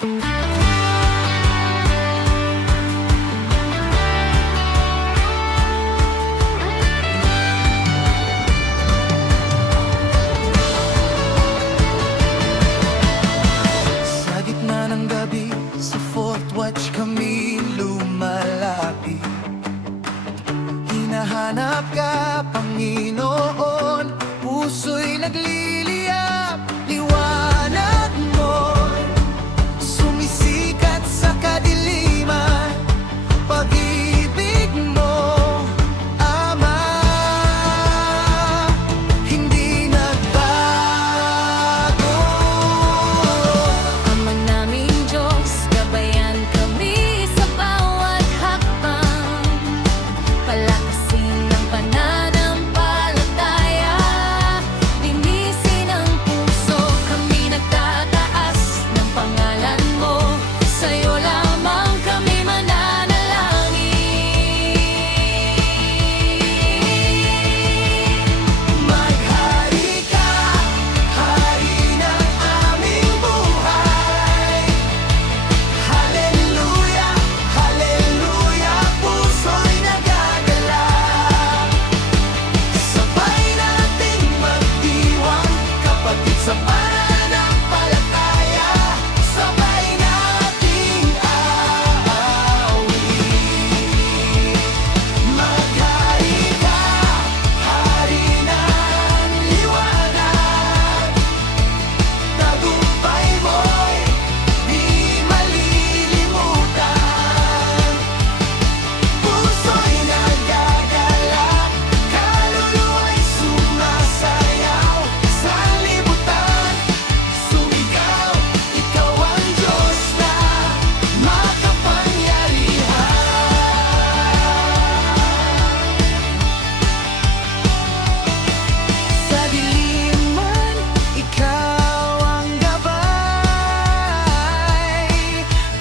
Sa gitna ng gabi, sa Fourth Watch kami lumalapit. Hinahanap ka, Panginoon, puso'y nagliliyap. Liwanag mo'y sumisikat sa kadiliman. Pag-ibig mo, Ama, hindi nagbago. Ama naming Diyos, gabayan kami sa bawat hakbang. Palakasin ng pananampalataya, linisin ang puso. Kami nagtataas ng pangalan mo, sa'yo lamang kami mananalangin. Maghari ka, hari ng aming buhay. Hallelujah, hallelujah, puso'y nagagalak. Sabay nating magdiwang, kapatid sa pananampalataya. Sabay nating aawit. Maghari ka, hari ng liwanag. Tagumpay mo'y di malilimutan. Puso'y nagagalak, kaluluwa'y sumasayaw. Sa libutan, sumigaw, ikaw ang Diyos na makapangyarihan. Sa diliman, ikaw ang gabay.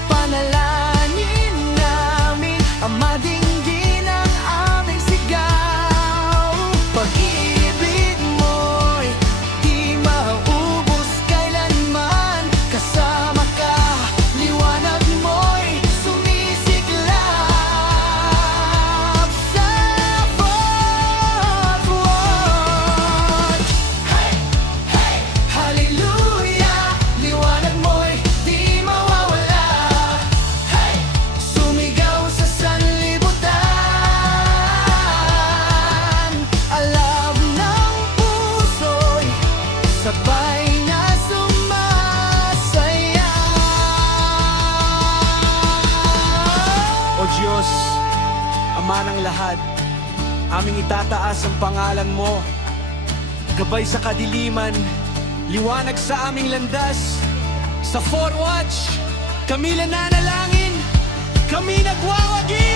Panalangin namin, Ama, dinggin ang aming sigaw. Pag-ibig mo'y di maubos kailanman. Kasama ka, liwanag mo'y sumisiklab sa Fourth Watch. Hallelujah, liwanag mo'y di mawawala. Sumigaw sa sanlibutan. Alam ng puso'y sabay na sumasaya. O Diyos, Ama ng lahat, aming itataas ang pangalan mo. Gabay sa kadiliman, liwanag sa aming landas. Sa Fourth Watch, kami nananalangin, kami nagwawagi.